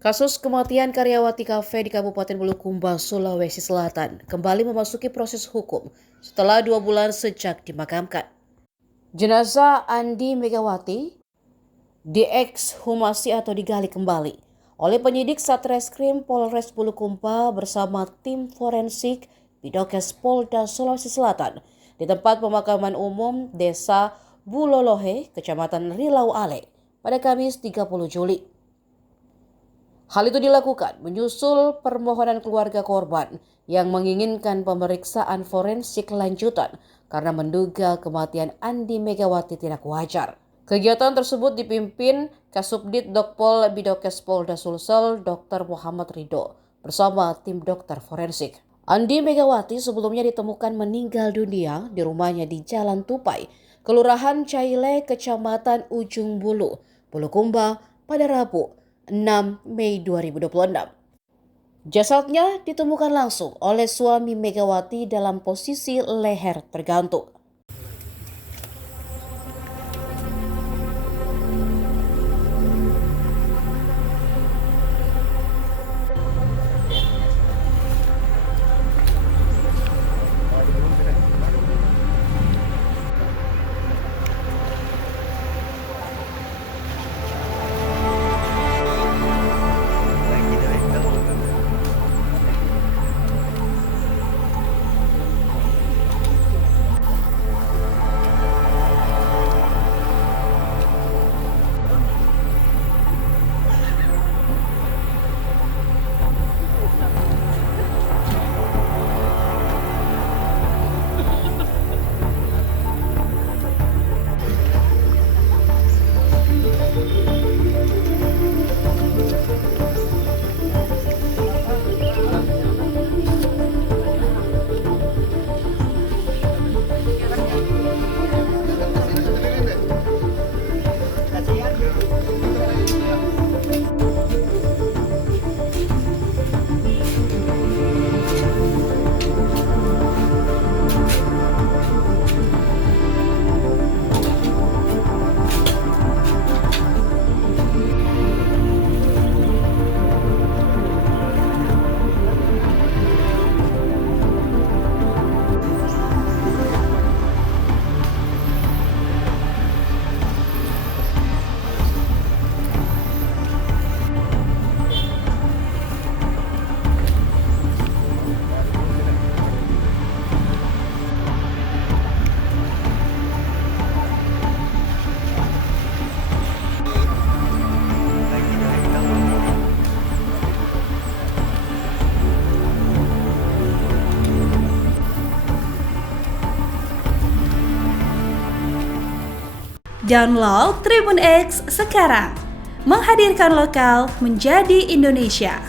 Kasus kematian karyawati kafe di Kabupaten Bulukumba, Sulawesi Selatan kembali memasuki proses hukum setelah 2 bulan sejak dimakamkan. Jenazah Andi Megawati diekshumasi atau digali kembali oleh penyidik Satreskrim Polres Bulukumba bersama tim forensik Bidokes Polda Sulawesi Selatan di tempat pemakaman umum Desa Bulolohe, Kecamatan Rilau Ale pada Kamis 30 Juli. Hal itu dilakukan menyusul permohonan keluarga korban yang menginginkan pemeriksaan forensik lanjutan karena menduga kematian Andi Megawati tidak wajar. Kegiatan tersebut dipimpin Kasubdit Dokpol Bidokes Polda Sulsel Dr. Muhammad Ridho bersama tim dokter forensik. Andi Megawati sebelumnya ditemukan meninggal dunia di rumahnya di Jalan Tupai, Kelurahan Caile, Kecamatan Ujung Bulu, Bulukumba pada Rabu 6 Mei 2026. Jasadnya ditemukan langsung oleh suami Megawati dalam posisi leher tergantung. Download Tribun X sekarang, menghadirkan lokal menjadi Indonesia.